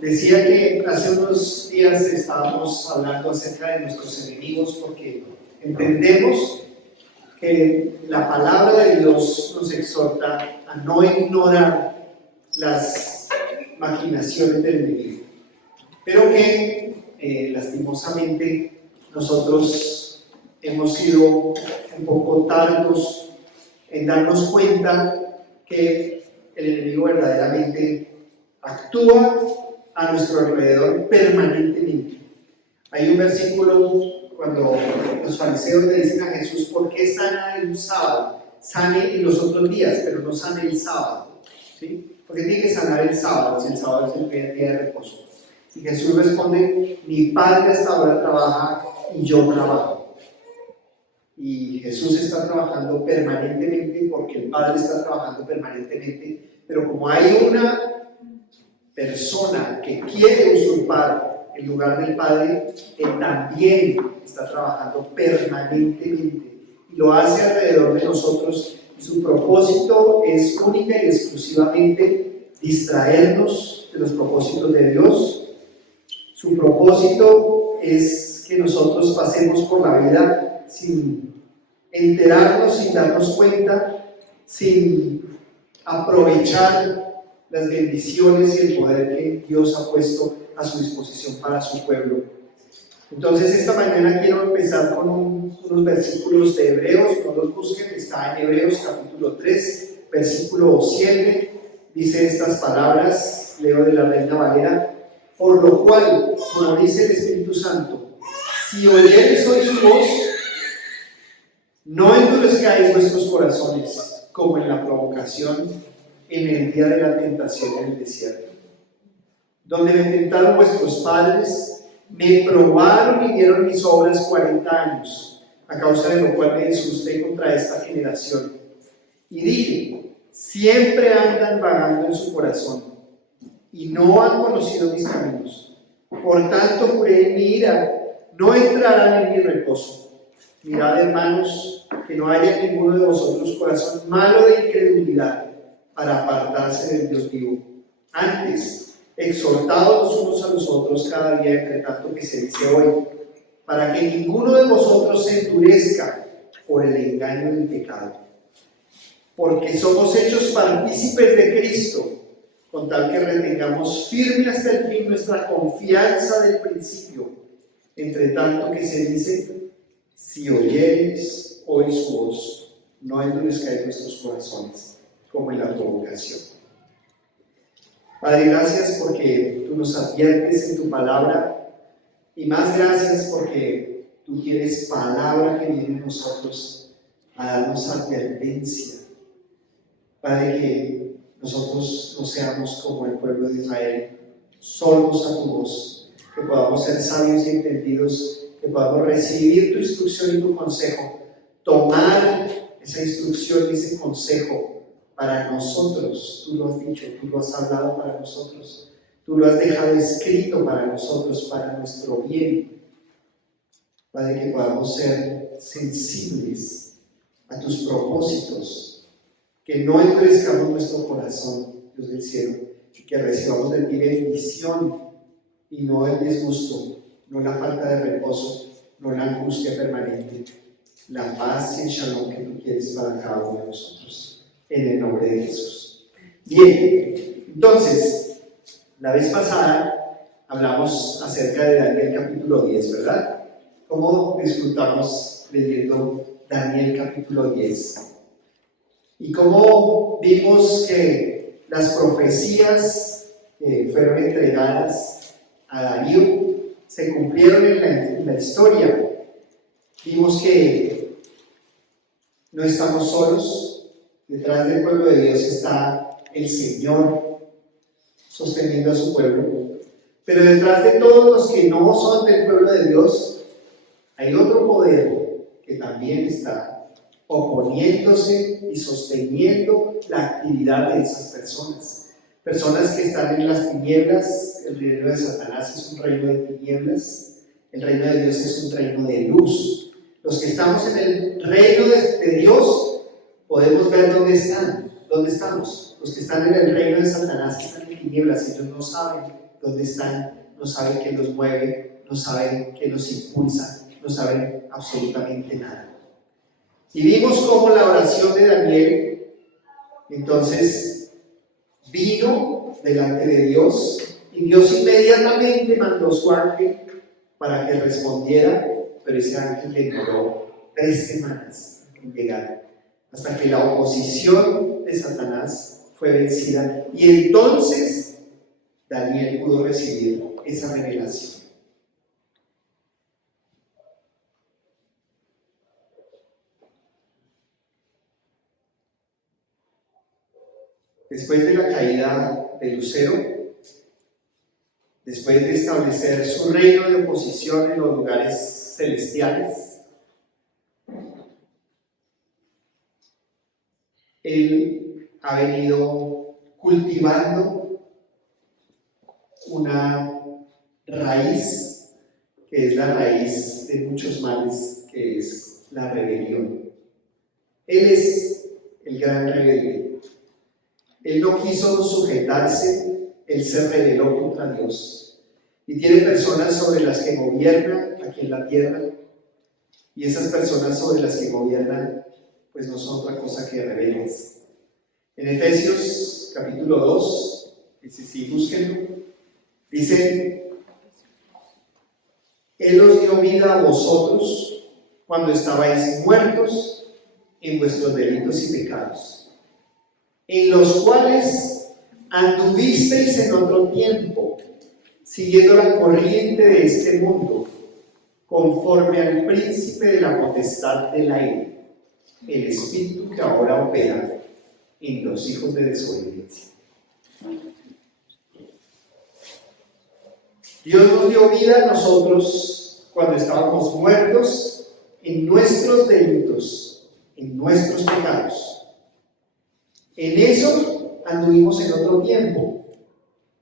Decía que hace unos días estábamos hablando acerca de nuestros enemigos porque entendemos que la palabra de Dios nos exhorta a no ignorar las maquinaciones del enemigo, pero que lastimosamente nosotros hemos sido un poco tardos en darnos cuenta que el enemigo verdaderamente actúa a nuestro alrededor permanentemente. Hay un versículo cuando los fariseos le dicen a Jesús: ¿por qué sana en un sábado? Sane en los otros días, pero no sane el sábado, ¿sí? ¿Por qué tiene que sanar el sábado si el sábado es el primer día de reposo? Y Jesús responde: mi Padre hasta ahora trabaja y yo trabajo. Y Jesús está trabajando permanentemente porque el Padre está trabajando permanentemente, pero como hay una persona que quiere usurpar el lugar del Padre, Él también está trabajando permanentemente y lo hace alrededor de nosotros, y su propósito es única y exclusivamente distraernos de los propósitos de Dios. Su propósito es que nosotros pasemos por la vida sin enterarnos, sin darnos cuenta, sin aprovechar las bendiciones y el poder que Dios ha puesto a su disposición para su pueblo. Entonces esta mañana quiero empezar con unos versículos de Hebreos. No los busquen, está en Hebreos capítulo 3, versículo 7. Dice estas palabras, leo de la Reina Valera: por lo cual, como dice el Espíritu Santo, si oyereis hoy su voz, no endurezcáis vuestros corazones, como en la provocación en el día de la tentación en el desierto, donde me tentaron vuestros padres, me probaron y vieron mis obras 40 años, a causa de lo cual me disgusté contra esta generación. Y dije: siempre andan vagando en su corazón, y no han conocido mis caminos. Por tanto juré en mi ira: no entrarán en mi reposo. Mirad, hermanos, que no haya en ninguno de vosotros corazón malo de incredulidad para apartarse del Dios vivo. Antes, exhortados los unos a los otros cada día, entre tanto que se dice hoy, para que ninguno de vosotros se endurezca por el engaño del pecado. Porque somos hechos partícipes de Cristo, con tal que retengamos firme hasta el fin nuestra confianza del principio, entre tanto que se dice: si oyereis hoy su voz, no endurezcáis vuestros corazones, como en la provocación. Padre, gracias porque tú nos adviertes en tu palabra, y más gracias porque tú tienes palabra que viene a nosotros a darnos advertencia. Padre, que nosotros no seamos como el pueblo de Israel, sordos a tu voz, que podamos ser sabios y entendidos, que podamos recibir tu instrucción y tu consejo, tomar esa instrucción y ese consejo para nosotros. Tú lo has dicho, tú lo has hablado para nosotros, tú lo has dejado escrito para nosotros, para nuestro bien. Padre, que podamos ser sensibles a tus propósitos, que no endurezcamos nuestro corazón, Dios del cielo, y que recibamos de ti bendición y no el disgusto, no la falta de reposo, no la angustia permanente, la paz y el shalom que tú quieres para cada uno de nosotros, en el nombre de Jesús. Bien, entonces, la vez pasada hablamos acerca de Daniel capítulo 10, ¿verdad? ¿Cómo disfrutamos leyendo Daniel capítulo 10? Y cómo vimos que las profecías que fueron entregadas a Darío se cumplieron en la historia. Vimos que no estamos solos, detrás del pueblo de Dios está el Señor sosteniendo a su pueblo, pero detrás de todos los que no son del pueblo de Dios hay otro poder que también está oponiéndose y sosteniendo la actividad de esas personas. Personas que están en las tinieblas. El reino de Satanás es un reino de tinieblas, el reino de Dios es un reino de luz. Los que estamos en el reino de Dios podemos ver dónde estamos. Los que están en el reino de Satanás están en tinieblas. Ellos no saben dónde están, no saben qué los mueve, no saben qué los impulsa, no saben absolutamente nada. Y vimos cómo la oración de Daniel entonces vino delante de Dios, y Dios inmediatamente mandó su ángel para que respondiera, pero ese ángel demoró 3 semanas en llegar, hasta que la oposición de Satanás fue vencida, y entonces Daniel pudo recibir esa revelación. Después de la caída de Lucero, después de establecer su reino de oposición en los lugares celestiales, él ha venido cultivando una raíz que es la raíz de muchos males, que es la rebelión. Él es el gran rebelde. Él no quiso sujetarse, él se rebeló contra Dios. Y tiene personas sobre las que gobierna aquí en la tierra, y esas personas sobre las que gobiernan pues no son otra cosa que rebeldes. En Efesios capítulo 2, sí, búsquenlo, dice: Él os dio vida a vosotros cuando estabais muertos en vuestros delitos y pecados, en los cuales anduvisteis en otro tiempo, siguiendo la corriente de este mundo, conforme al príncipe de la potestad del aire, el espíritu que ahora opera en los hijos de desobediencia. Dios nos dio vida a nosotros cuando estábamos muertos en nuestros delitos, en nuestros pecados. En eso anduvimos en otro tiempo.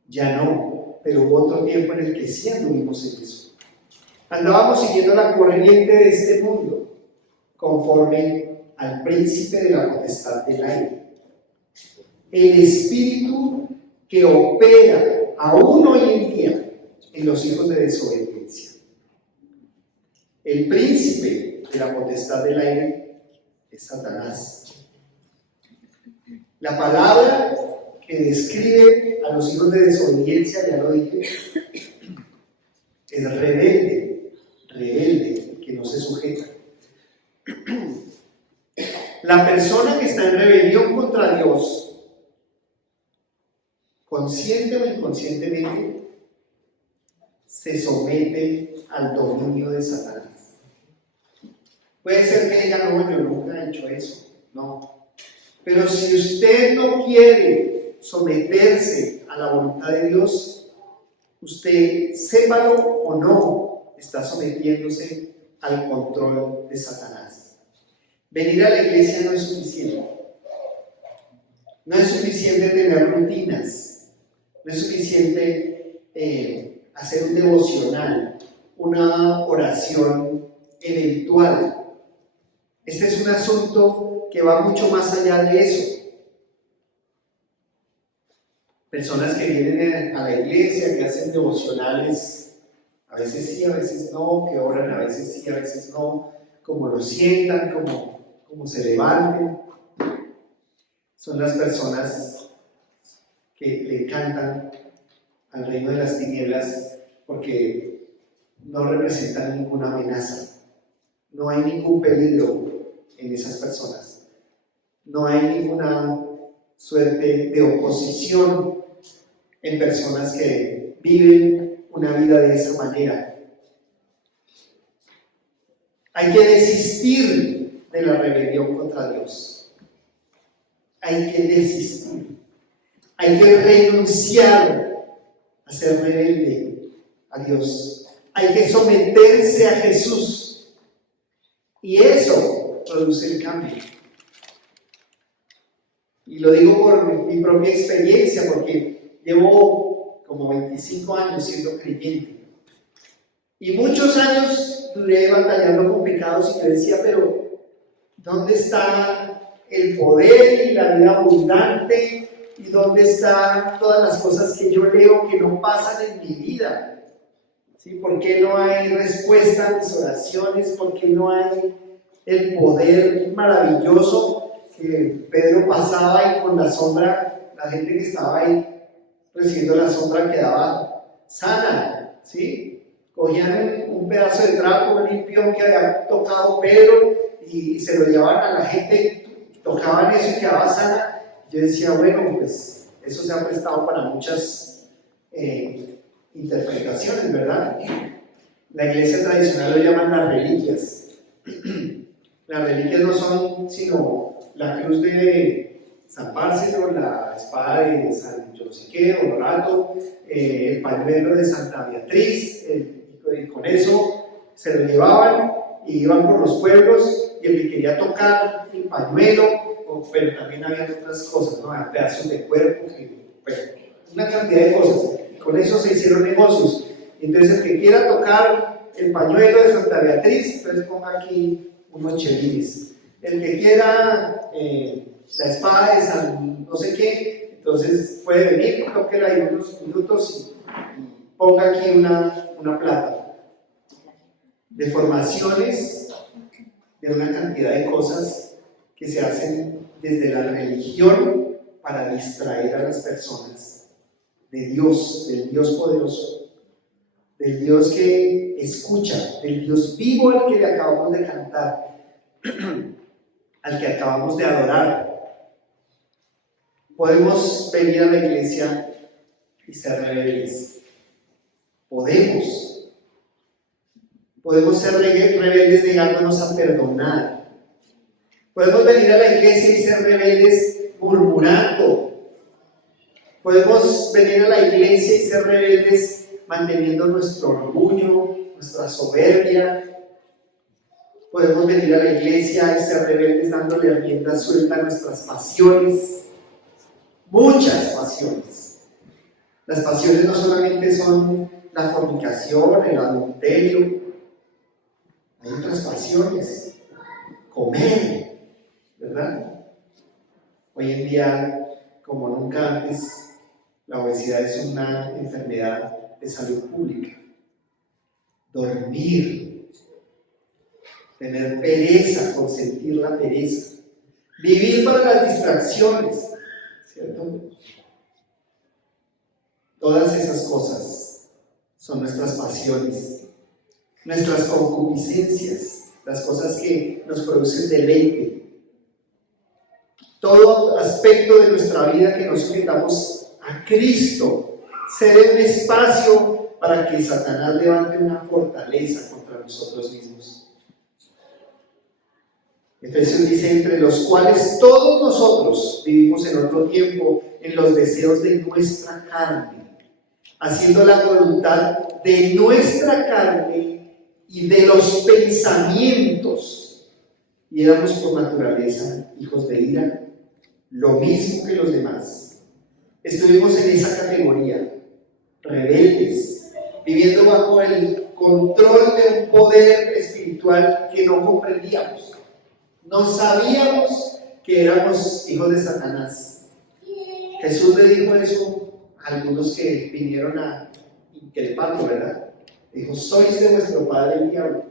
Ya no, pero hubo otro tiempo en el que sí anduvimos en eso. Andábamos siguiendo la corriente de este mundo, conforme al príncipe de la potestad del aire, el espíritu que opera aún hoy en día en los hijos de desobediencia. El príncipe de la potestad del aire es Satanás. La palabra que describe a los hijos de desobediencia, ya lo dije, es rebelde, que no se sujeta. La persona que está en rebelión contra Dios, consciente o inconscientemente, se somete al dominio de Satanás. Puede ser que diga: no, yo nunca he hecho eso. No. Pero si usted no quiere someterse a la voluntad de Dios, usted, sépalo o no, está sometiéndose al control de Satanás. Venir a la iglesia no es suficiente. No es suficiente tener rutinas. No es suficiente hacer un devocional, una oración eventual. Este es un asunto que va mucho más allá de eso. Personas que vienen a la iglesia, que hacen devocionales, a veces sí, a veces no, que oran a veces sí, a veces no, como lo sientan, como se levanten. Son las personas que le encantan al reino de las tinieblas porque no representan ninguna amenaza. No hay ningún peligro en esas personas. No hay ninguna suerte de oposición en personas que viven una vida de esa manera. Hay que desistir de la rebelión contra Dios. Hay que desistir. Hay que renunciar a ser rebelde a Dios. Hay que someterse a Jesús. Y eso produce el cambio. Y lo digo por mi propia experiencia, porque llevo como 25 años siendo creyente. Y muchos años duré batallando con pecados y yo decía: pero ¿dónde está el poder y la vida abundante ¿Y dónde están todas las cosas que yo leo que no pasan en mi vida? ¿Sí? ¿Por qué no hay respuesta a mis oraciones? ¿Por qué no hay el poder maravilloso que Pedro pasaba y con la sombra, la gente que estaba ahí recibiendo la sombra quedaba sana? ¿Sí? Cogían un pedazo de trapo limpio que había tocado Pedro y se lo llevaban a la gente, tocaban eso y quedaba sana. Yo decía, bueno, pues eso se ha prestado para muchas interpretaciones, ¿verdad? La iglesia tradicional lo llaman las reliquias. Las reliquias no son sino la cruz de San Bárcelo, la espada de San yo no sé qué, Honorato, el pañuelo de Santa Beatriz, y con eso se lo llevaban y iban por los pueblos, y el que quería tocar el pañuelo, pero también había otras cosas, ¿no? Pedazos de cuerpo, bueno, una cantidad de cosas, y con eso se hicieron negocios. Entonces el que quiera tocar el pañuelo de Santa Beatriz, entonces ponga aquí unos chelines. El que quiera la espada de San no sé qué, entonces puede venir, tóquela ahí unos minutos y ponga aquí una plata. Deformaciones de una cantidad de cosas que se hacen desde la religión para distraer a las personas de Dios, del Dios poderoso, del Dios que escucha, del Dios vivo al que le acabamos de cantar, al que acabamos de adorar. Podemos venir a la iglesia y ser rebeldes. Podemos ser rebeldes negándonos a perdonar. Podemos venir a la iglesia y ser rebeldes murmurando. Podemos venir a la iglesia y ser rebeldes manteniendo nuestro orgullo, nuestra soberbia. Podemos venir a la iglesia y ser rebeldes dándole rienda suelta a nuestras pasiones. Muchas pasiones. Las pasiones no solamente son la fornicación, el adulterio. Hay otras pasiones. Comer, ¿verdad? Hoy en día, como nunca antes, la obesidad es una enfermedad de salud pública. Dormir, tener pereza, consentir la pereza, vivir para las distracciones, ¿cierto? Todas esas cosas son nuestras pasiones, nuestras concupiscencias, las cosas que nos producen deleite. Todo aspecto de nuestra vida que nos sometamos a Cristo, ser un espacio para que Satanás levante una fortaleza contra nosotros mismos. Efesios dice, entre los cuales todos nosotros vivimos en otro tiempo en los deseos de nuestra carne, haciendo la voluntad de nuestra carne y de los pensamientos, y éramos por naturaleza hijos de ira, lo mismo que los demás. Estuvimos en esa categoría, rebeldes, viviendo bajo el control de un poder espiritual que no comprendíamos. No sabíamos que éramos hijos de Satanás. Jesús le dijo eso a algunos que vinieron a increparlo, ¿verdad? Dijo, sois de vuestro padre el diablo.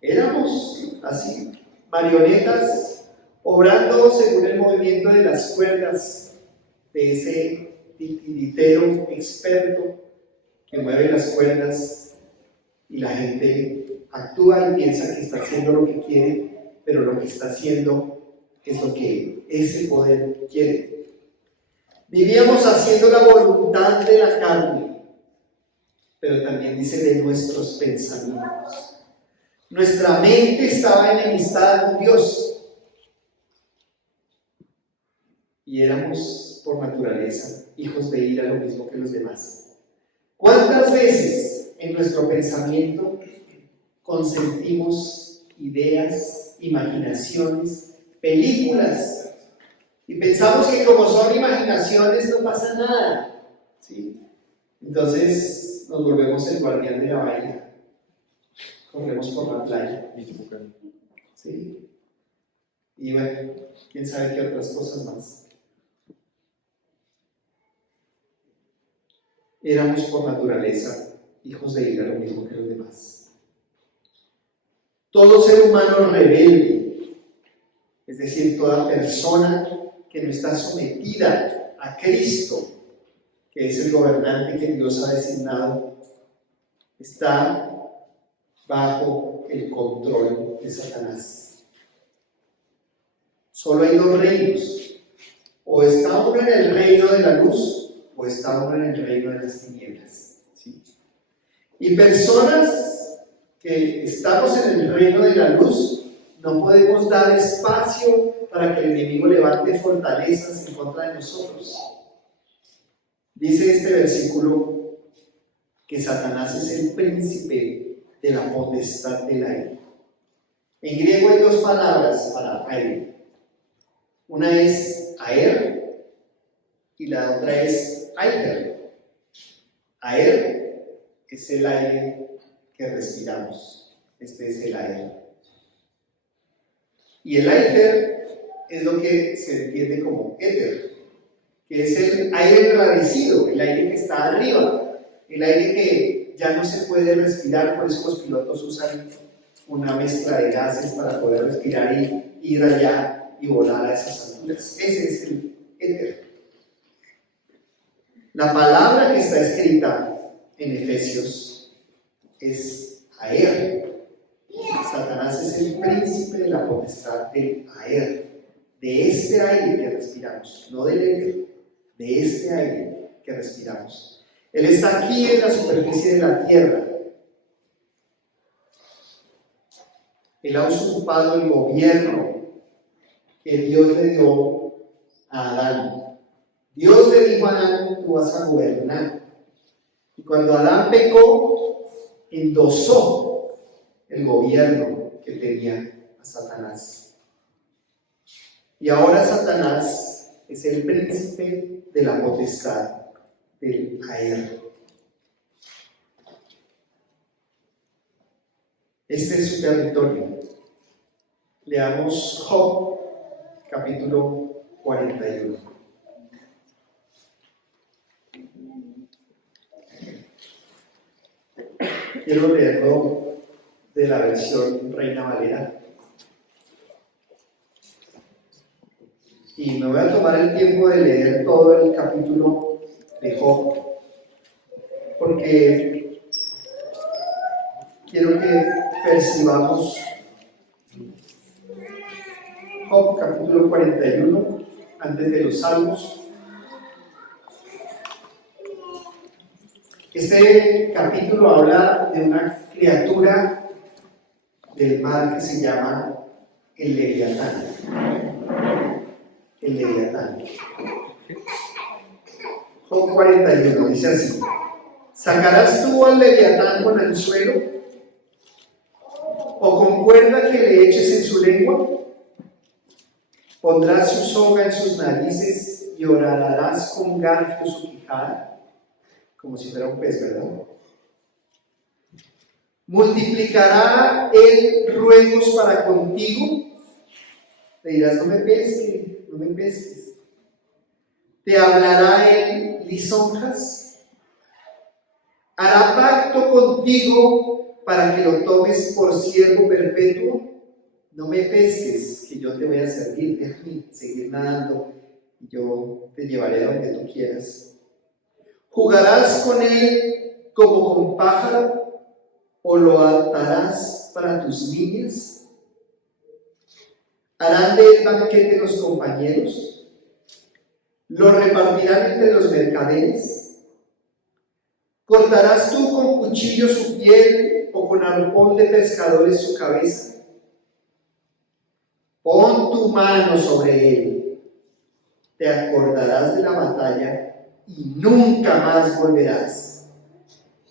Éramos así, marionetas, obrando según el movimiento de las cuerdas de ese titiritero experto que mueve las cuerdas, y la gente actúa y piensa que está haciendo lo que quiere, pero lo que está haciendo es lo que ese poder quiere. Vivíamos haciendo la voluntad de la carne, pero también dice de nuestros pensamientos. Nuestra mente estaba enemistada con Dios y éramos por naturaleza hijos de ira, lo mismo que los demás. ¿Cuántas veces en nuestro pensamiento consentimos ideas, imaginaciones, películas? Y pensamos que como son imaginaciones no pasa nada, ¿sí? Entonces nos volvemos el guardián de la bahía, corremos por la playa, ¿sí? y bueno, quién sabe qué otras cosas más. Éramos por naturaleza hijos de ira, lo mismo que los demás. Todo ser humano rebelde, es decir, toda persona que no está sometida a Cristo, que es el gobernante que Dios ha designado, está bajo el control de Satanás. Solo hay dos reinos: o está uno en el reino de la luz, o está uno en el reino de las tinieblas. ¿Sí? Y personas que estamos en el reino de la luz, no podemos dar espacio para que el enemigo levante fortalezas en contra de nosotros. Dice este versículo que Satanás es el príncipe de la potestad del aire. En griego hay dos palabras para aire. Una es aer y la otra es aether. Aer es el aire que respiramos. Este es el aire. Y el aether es lo que se entiende como éter, que es el aire enrarecido, el aire que está arriba, el aire que ya no se puede respirar. Por eso los pilotos usan una mezcla de gases para poder respirar y ir allá y volar a esas alturas. Ese es el éter. La palabra que está escrita en Efesios es aer. Satanás es el príncipe de la potestad del aer, de este aire que respiramos, no del éter, de este aire que respiramos. Él está aquí en la superficie de la tierra. Él ha usurpado el gobierno que Dios le dio a Adán. Dios le dijo a Adán: tú vas a gobernar. Y cuando Adán pecó, endosó el gobierno que tenía a Satanás. Y ahora Satanás es el príncipe de la potestad del aire. Este es su territorio. Leamos Job, capítulo 41. Quiero leerlo de la versión Reina Valera. Y me voy a tomar el tiempo de leer todo el capítulo de Job, porque quiero que percibamos Job, capítulo 41, antes de los Salmos. Este capítulo habla de una criatura del mar que se llama el Leviatán. El Leviatán. Job 41 dice así: ¿sacarás tú al Leviatán con anzuelo? ¿O con cuerda que le eches en su lengua? ¿Pondrás su soga en sus narices y horarás con garfio su quijada? Como si fuera un pez, ¿verdad? ¿Multiplicará él ruegos para contigo? Te dirás: no me pesques, no me pesques. ¿Te hablará él lisonjas? ¿Hará pacto contigo para que lo tomes por siervo perpetuo? No me pesques, que yo te voy a servir. Déjame seguir nadando y yo te llevaré a donde tú quieras. ¿Jugarás con él como con pájaro? ¿O lo atarás para tus niñas? ¿Harán de él banquete los compañeros? ¿Lo repartirán entre los mercaderes? ¿Cortarás tú con cuchillo su piel o con arpón de pescadores su cabeza? Pon tu mano sobre él, te acordarás de la batalla y nunca más volverás.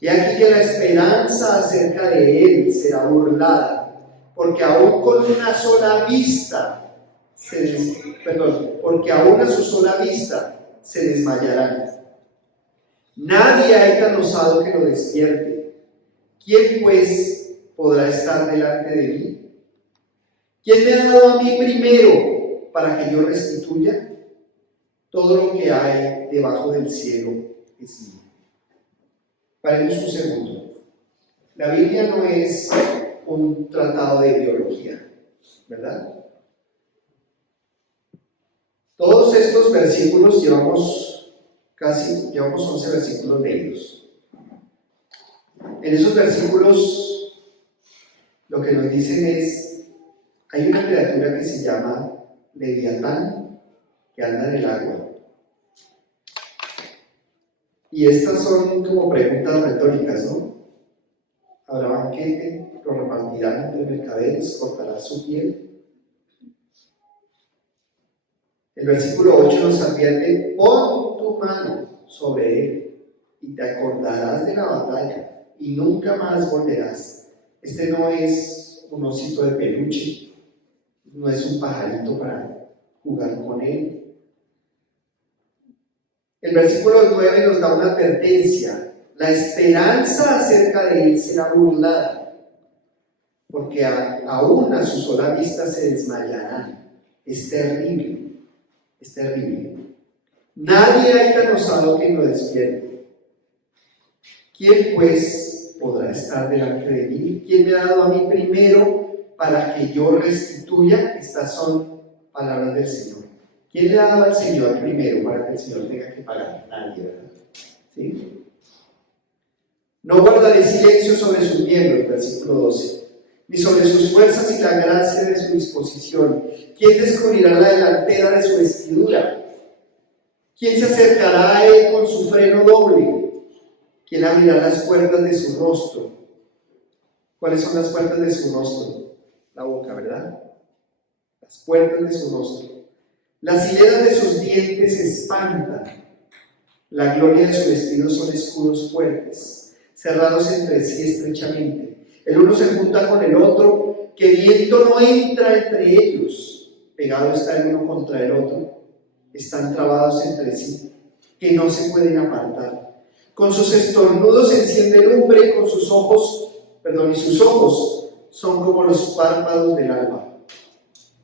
Y aquí que la esperanza acerca de él será burlada, porque aún con una sola vista porque aún a su sola vista se desmayarán. Nadie hay tan osado que lo despierte. ¿Quién pues podrá estar delante de mí? ¿Quién me ha dado a mí primero para que yo restituya? Todo lo que hay debajo del cielo es mío. Paremos un segundo. La Biblia no es un tratado de ideología, ¿verdad? Todos estos versículos llevamos 11 versículos leídos. En esos versículos lo que nos dicen es, hay una criatura que se llama Leviatán, que anda en el agua. Y estas son como preguntas retóricas, ¿no? Habrá banquete, lo repartirán entre mercaderes, cortará su piel. El versículo 8 nos advierte: pon tu mano sobre él y te acordarás de la batalla y nunca más volverás. Este no es un osito de peluche, no es un pajarito para jugar con él. El versículo 9 nos da una advertencia: la esperanza acerca de él será burlada, porque aún a su sola vista se desmayarán. Es terrible, es terrible. Nadie hay tan osado que lo despierte. ¿Quién pues podrá estar delante de mí? ¿Quién me ha dado a mí primero para que yo restituya? Estas son palabras del Señor. ¿Quién le ha dado al Señor primero para que el Señor tenga que pagar? Nadie, ¿verdad? ¿Sí? No guardaré silencio sobre sus miembros, versículo 12, ni sobre sus fuerzas y la gracia de su disposición. ¿Quién descubrirá la delantera de su vestidura? ¿Quién se acercará a él con su freno doble? ¿Quién abrirá las puertas de su rostro? ¿Cuáles son las puertas de su rostro? La boca, ¿verdad? Las puertas de su rostro. Las hileras de sus dientes espantan. La gloria de su vestido son escudos fuertes, cerrados entre sí estrechamente. El uno se junta con el otro, que viento no entra entre ellos. Pegado está el uno contra el otro. Están trabados entre sí, que no se pueden apartar. Con sus estornudos enciende lumbre, y sus ojos son como los párpados del alba.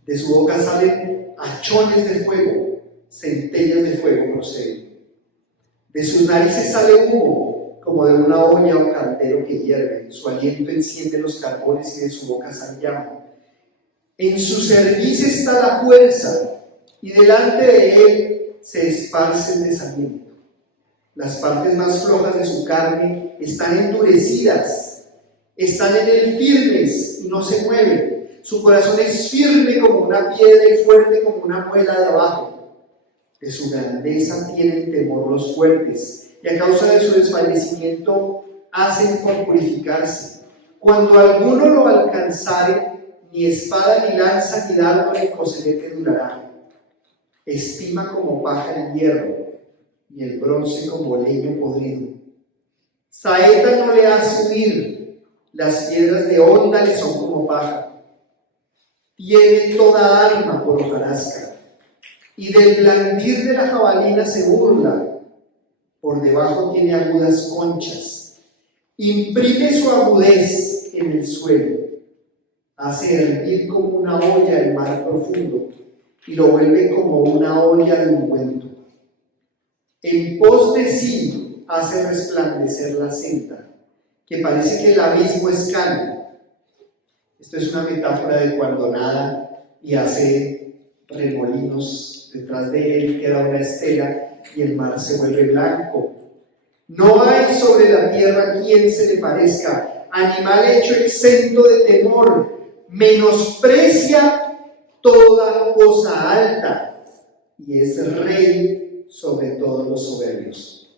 De su boca salen hachones de fuego, centellas de fuego proceden. De sus narices sale humo, como de una olla o caldero que hierve. Su aliento enciende los carbones y de su boca sale llama. En su cerviz está la fuerza, y delante de él se esparce el desaliento. Las partes más flojas de su carne están endurecidas, están en él firmes y no se mueven. Su corazón es firme como una piedra y fuerte como una muela de abajo. De su grandeza tienen temor los fuertes, y a causa de su desfallecimiento hacen por purificarse. Cuando alguno lo alcanzare, ni espada, ni lanza, ni dardo, ni coselete durará. Estima como paja el hierro, y el bronce como leño podrido. Saeta no le hace huir, las piedras de honda le son como paja. Tiene toda arma por hojarasca, y del blandir de la jabalina se burla. Por debajo tiene agudas conchas. Imprime su agudez en el suelo. Hace hervir como una olla el mar profundo, y lo vuelve como una olla de ungüento. En pos de sí hace resplandecer la senda, que parece que el abismo es cálido. Esto es una metáfora de cuando nada y hace remolinos detrás de él, queda una estela y el mar se vuelve blanco. No hay sobre la tierra quien se le parezca, animal hecho exento de temor, menosprecia toda cosa alta y es rey sobre todos los soberbios.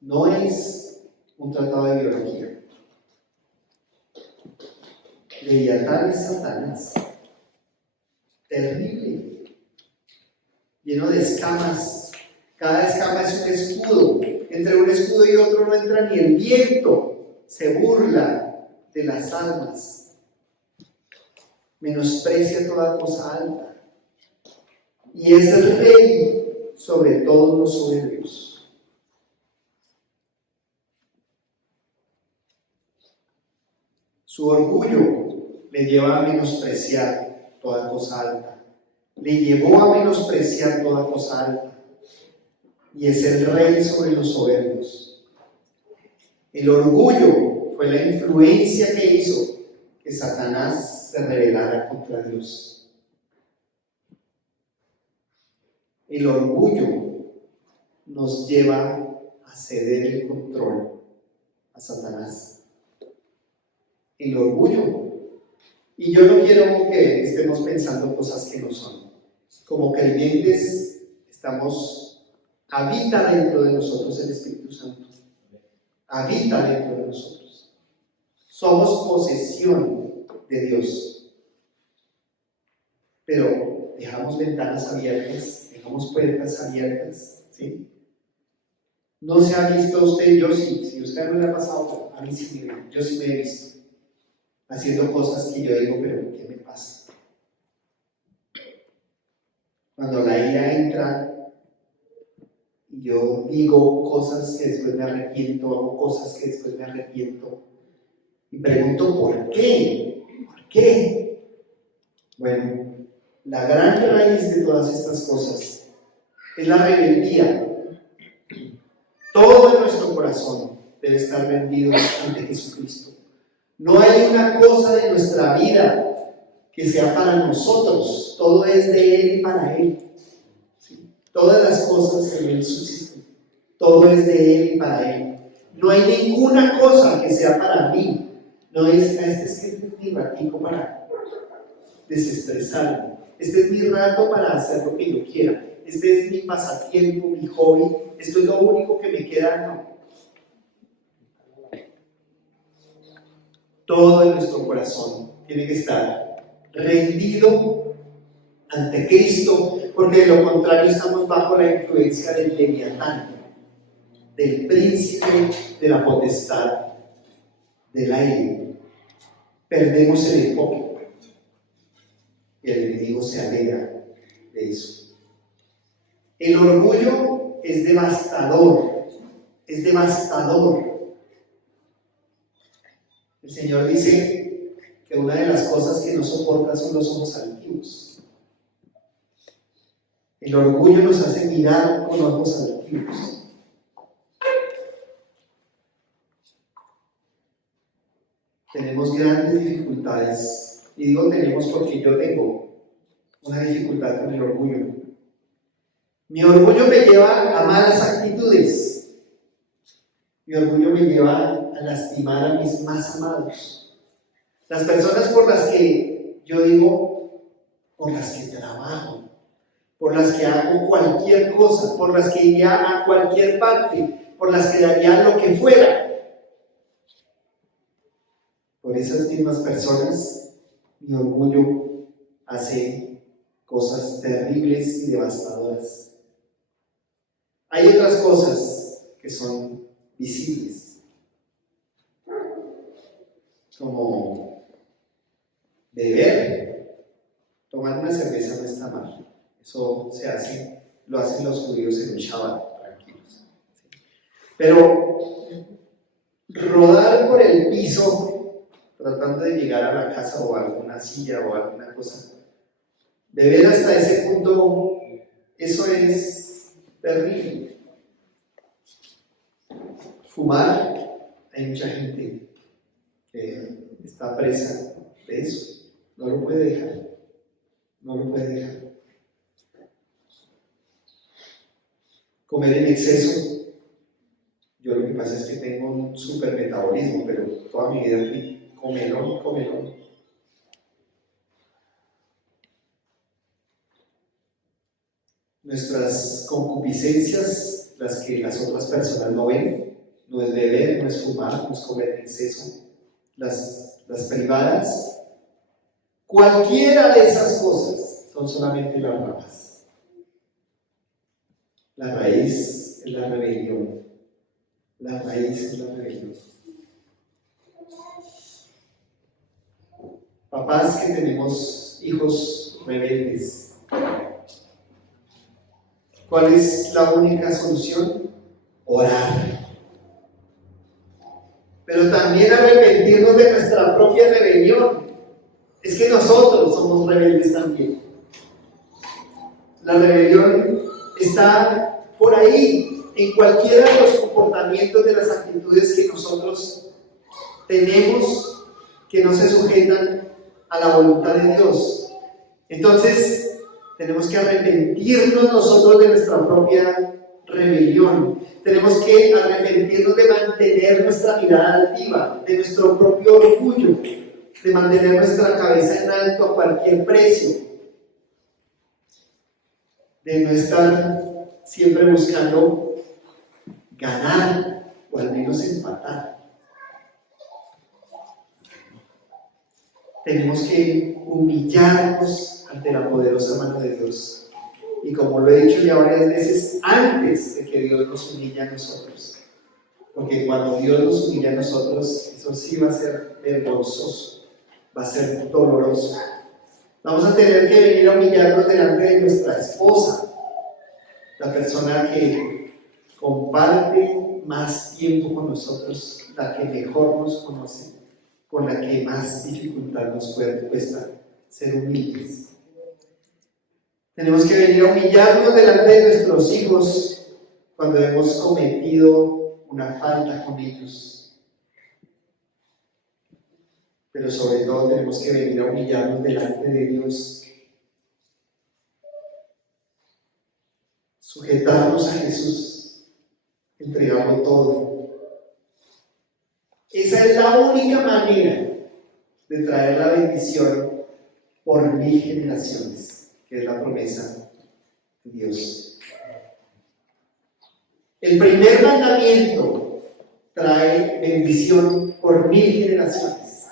No es un tratado de biología. Leviatán es Satanás, terrible, lleno de escamas. Cada escama es un escudo. Entre un escudo y otro no entra ni el viento. Se burla de las almas, menosprecia toda cosa alta y es el rey sobre todos los soberbios. Su orgullo le lleva a menospreciar toda cosa alta. Le llevó a menospreciar toda cosa alta. Y es el rey sobre los soberbios. El orgullo fue la influencia que hizo que Satanás se rebelara contra Dios. El orgullo nos lleva a ceder el control a Satanás. El orgullo. Y yo no quiero que estemos pensando cosas que no son. Como creyentes habita dentro de nosotros el Espíritu Santo. Habita dentro de nosotros. Somos posesión de Dios. Pero dejamos ventanas abiertas, dejamos puertas abiertas, ¿sí? No se ha visto usted, yo sí, si usted no le ha pasado, a mí sí, yo sí me he visto haciendo cosas que yo digo, pero ¿qué me pasa? Cuando la ira entra y yo digo cosas que después me arrepiento, hago cosas que después me arrepiento y pregunto ¿por qué? ¿Por qué? Bueno, la gran raíz de todas estas cosas es la rebeldía. Todo en nuestro corazón debe estar rendido ante Jesucristo. No hay una cosa de nuestra vida que sea para nosotros. Todo es de Él y para Él. ¿Sí? Todas las cosas en Él subsisten. Todo es de Él y para Él. No hay ninguna cosa que sea para mí. No es, este es mi ratico para desestresarme. Este es mi rato para hacer lo que yo quiera. Este es mi pasatiempo, mi hobby. Esto es lo único que me queda. No. Todo en nuestro corazón tiene que estar rendido ante Cristo, porque de lo contrario estamos bajo la influencia del leviatán, del príncipe de la potestad del aire. Perdemos el enfoque y el enemigo se alegra de eso. El orgullo es devastador, es devastador. El Señor dice que una de las cosas que no soporta son los ojos altivos. El orgullo nos hace mirar con ojos altivos. Tenemos grandes dificultades, y digo tenemos porque yo tengo una dificultad con el orgullo. Mi orgullo me lleva a malas actitudes. Mi orgullo me lleva a lastimar a mis más amados. Las personas por las que yo digo, por las que trabajo, por las que hago cualquier cosa, por las que iría a cualquier parte, por las que daría lo que fuera. Por esas mismas personas, mi orgullo hace cosas terribles y devastadoras. Hay otras cosas que son visibles, como beber. Tomar una cerveza no está mal, eso lo hacen los judíos en un Shabbat, tranquilos. Pero rodar por el piso tratando de llegar a la casa o a alguna silla o alguna cosa, beber hasta ese punto, eso es terrible. Fumar, hay mucha gente que está presa de eso, no lo puede dejar, no lo puede dejar. Comer en exceso, yo lo que pasa es que tengo un super metabolismo, pero toda mi vida fui comelón. Nuestras concupiscencias, las que las otras personas no ven, no es beber, no es fumar, no es comer en exceso, las privadas, cualquiera de esas cosas son solamente las ramas. La raíz es la rebelión. La raíz es la rebelión. Papás que tenemos hijos rebeldes, ¿cuál es la única solución? Orar. Pero también arrepentirnos de nuestra propia rebelión. es que nosotros somos rebeldes también. La rebelión está por ahí, en cualquiera de los comportamientos, de las actitudes que nosotros tenemos, que no se sujetan a la voluntad de Dios. Entonces, tenemos que arrepentirnos nosotros de nuestra propia rebelión. Tenemos que arrepentirnos de mantener nuestra mirada altiva, de nuestro propio orgullo, de mantener nuestra cabeza en alto a cualquier precio, de no estar siempre buscando ganar o al menos empatar. Tenemos que humillarnos ante la poderosa mano de Dios. Y como lo he dicho ya varias veces, antes de que Dios nos humille a nosotros. Porque cuando Dios nos humilla a nosotros, eso sí va a ser vergonzoso, va a ser doloroso. Vamos a tener que venir a humillarnos delante de nuestra esposa, la persona que comparte más tiempo con nosotros, la que mejor nos conoce, con la que más dificultad nos cuesta ser humildes. Tenemos que venir a humillarnos delante de nuestros hijos cuando hemos cometido una falta con ellos. Pero sobre todo tenemos que venir a humillarnos delante de Dios. Sujetarnos a Jesús, entregarlo todo. Esa es la única manera de traer la bendición por 1000 generaciones, que es la promesa de Dios. El primer mandamiento trae bendición por 1000 generaciones.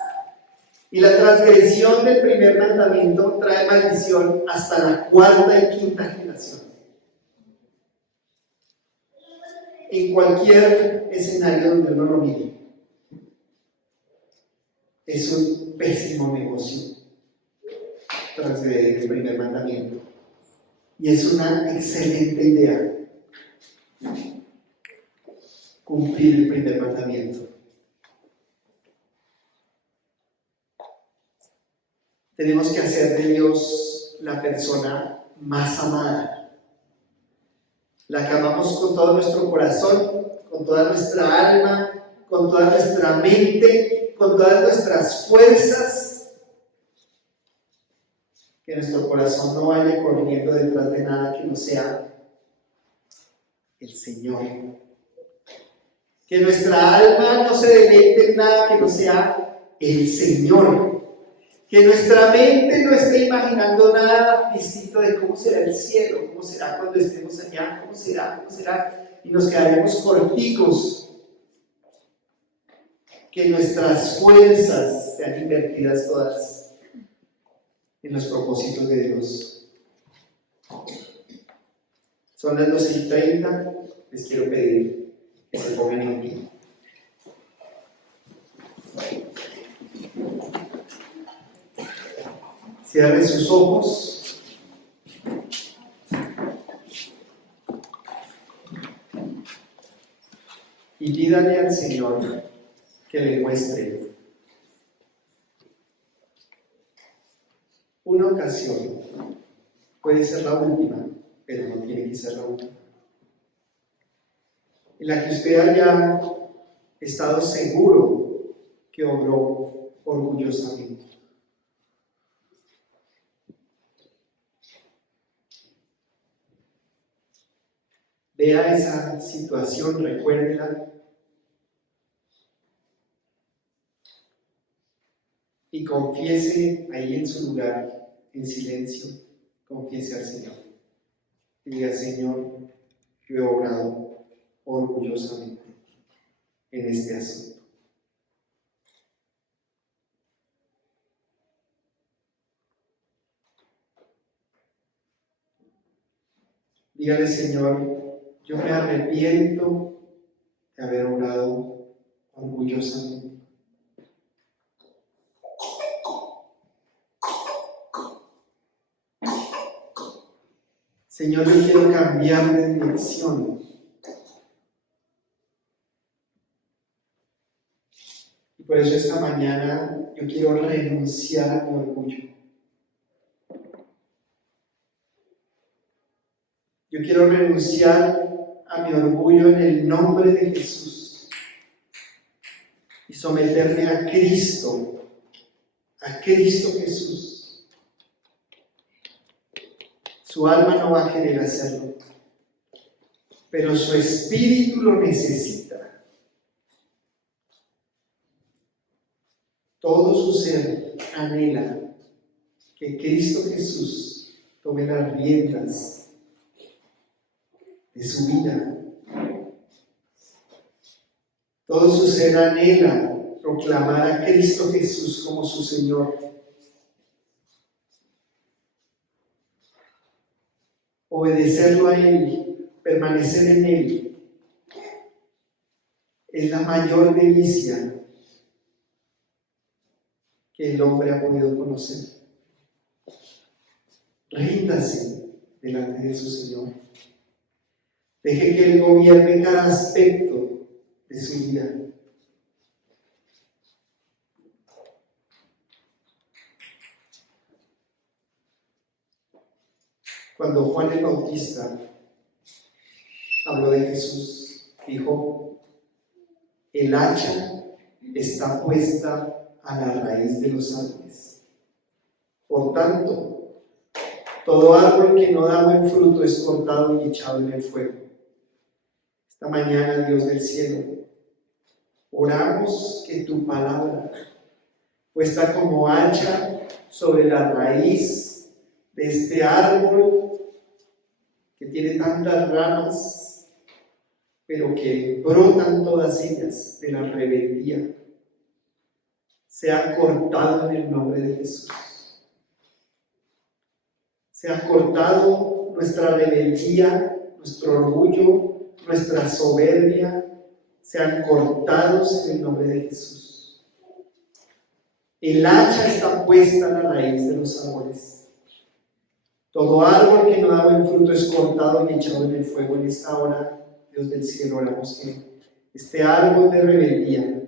Y la transgresión del primer mandamiento trae maldición hasta la cuarta y quinta generación. En cualquier escenario donde uno lo mire, es un pésimo negocio transgredir el primer mandamiento. Y es una excelente idea cumplir el primer mandamiento. Tenemos que hacer de Dios la persona más amada, la que amamos con todo nuestro corazón, con toda nuestra alma, con toda nuestra mente, con todas nuestras fuerzas. Que nuestro corazón no vaya corriendo detrás de nada que no sea el Señor. Que nuestra alma no se deleite en nada que no sea el Señor. Que nuestra mente no esté imaginando nada distinto de cómo será el cielo, cómo será cuando estemos allá, cómo será, y nos quedaremos corticos. Que nuestras fuerzas sean invertidas todas en los propósitos de Dios. Son las 12:30, les quiero pedir que se pongan en pie. Cierren sus ojos. Y pídale al Señor que le muestre una ocasión. Puede ser la última, pero no tiene que ser la última, en la que usted haya estado seguro que obró orgullosamente. Vea esa situación, recuérdela y confiese ahí en su lugar, en silencio, confiese al Señor. Y diga: Señor, yo he obrado orgullosamente en este asunto. Dígale: Señor, yo me arrepiento de haber obrado orgullosamente. Señor, yo quiero cambiar de dirección. Y Por eso esta mañana yo quiero renunciar a mi orgullo. Yo quiero renunciar a mi orgullo en el nombre de Jesús y someterme a Cristo Jesús. Su alma no va a querer hacerlo, pero su espíritu lo necesita. Todo su ser anhela que Cristo Jesús tome las riendas de su vida. Todo su ser anhela proclamar a Cristo Jesús como su Señor. Obedecerlo a Él, permanecer en Él, es la mayor delicia que el hombre ha podido conocer. Ríndase delante de su Señor. Deje que Él gobierne cada aspecto de su vida. Cuando Juan el Bautista habló de Jesús, dijo: el hacha está puesta a la raíz de los árboles. Por tanto, todo árbol que no da buen fruto es cortado y echado en el fuego. Esta mañana, Dios del cielo, oramos que tu palabra, puesta como hacha sobre la raíz de este árbol que tiene tantas ramas, pero que brotan todas ellas de la rebeldía, sea cortado en el nombre de Jesús. Sea cortado nuestra rebeldía, nuestro orgullo, nuestra soberbia, sean cortados en el nombre de Jesús. El hacha está puesta a la raíz de los árboles. Todo árbol que no da buen fruto es cortado y echado en el fuego. En esta hora, Dios del cielo, oramos que este árbol de rebeldía,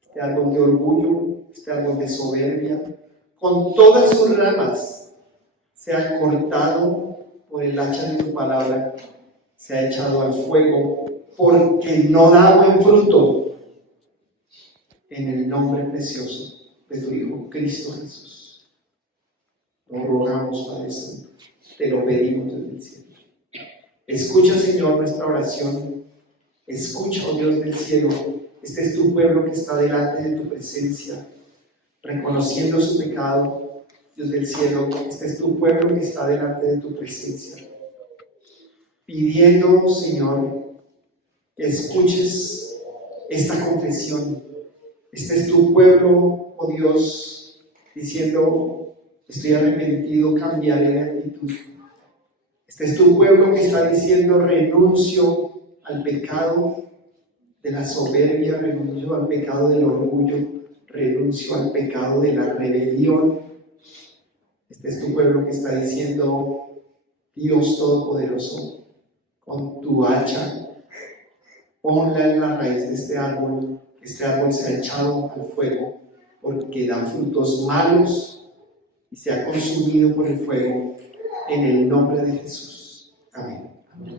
este árbol de orgullo, este árbol de soberbia, con todas sus ramas, sea cortado por el hacha de tu palabra, sea echado al fuego, porque no da buen fruto, en el nombre precioso de tu Hijo Cristo Jesús. Lo rogamos, Padre Santo, te lo pedimos desde el cielo. Escucha, Señor, nuestra oración. Escucha, oh Dios del cielo, este es tu pueblo que está delante de tu presencia, reconociendo su pecado. Dios del cielo, este es tu pueblo que está delante de tu presencia, pidiendo, Señor, que escuches esta confesión. Este es tu pueblo, oh Dios, diciendo: estoy arrepentido, cambiaré de actitud. Este es tu pueblo que está diciendo: renuncio al pecado de la soberbia, renuncio al pecado del orgullo, renuncio al pecado de la rebelión. Este es tu pueblo que está diciendo: Dios Todopoderoso, con tu hacha, ponla en la raíz de este árbol, que este árbol sea echado al fuego, porque da frutos malos y sea consumido por el fuego, en el nombre de Jesús. Amén.